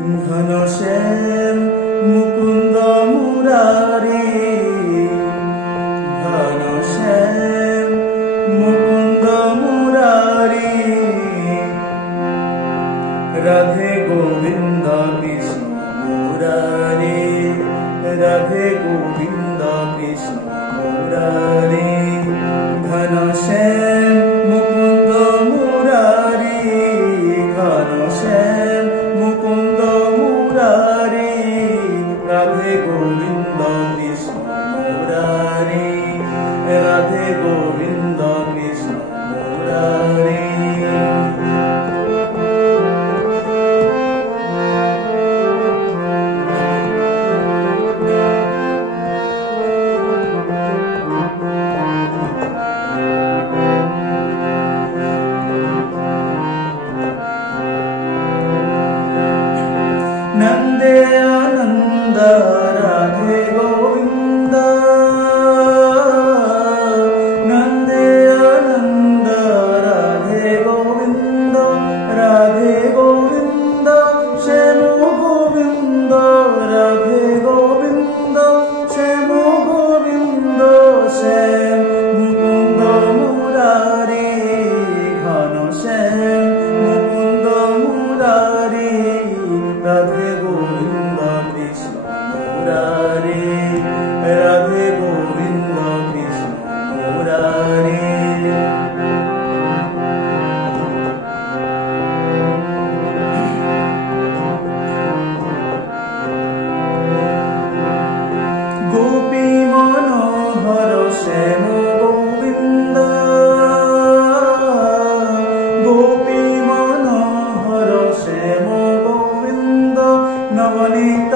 Ghanshyam Mukunda Murari, Ghanshyam Mukunda Murari, Radhe Govinda Krishna Murari, Radhe Govinda Krishna Murari, Ghanshyam Mukunda Murari, Ghanshyam Mukunda Murari, Radhe Govinda Krishna Murari, Radhe Govinda Krishna Murari. Nande Anand Radhe Govind, Nande Anand Radhe Govind, Radhe Govind Shyam Govind, Radhe Govind Shyam Govind, Shyam Mukund Murari, Ghanshyam Mukund Murari, Radhe Govind Krishna Murari, Radhe Govind Krishna Murari. Gopi Manohar Shyam Govind, Gopi Manohar Shyam Govind, Navneet